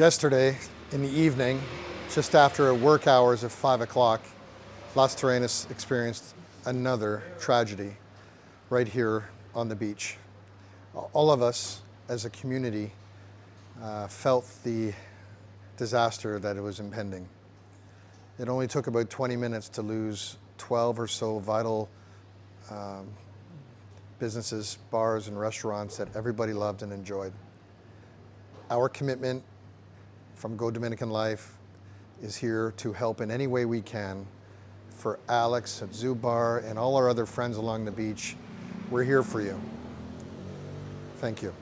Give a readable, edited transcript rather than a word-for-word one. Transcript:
Yesterday in the evening, just after work hours of 5 o'clock, Las Terrenas experienced another tragedy right here on the beach. All of us as a community felt the disaster that it was impending. It only took about 20 minutes to lose 12 or so vital businesses, bars and restaurants that everybody loved and enjoyed. Our commitment from Go Dominican Life is here to help in any way we can. For Alex at Zoo Bar and all our other friends along the beach, we're here for you. Thank you.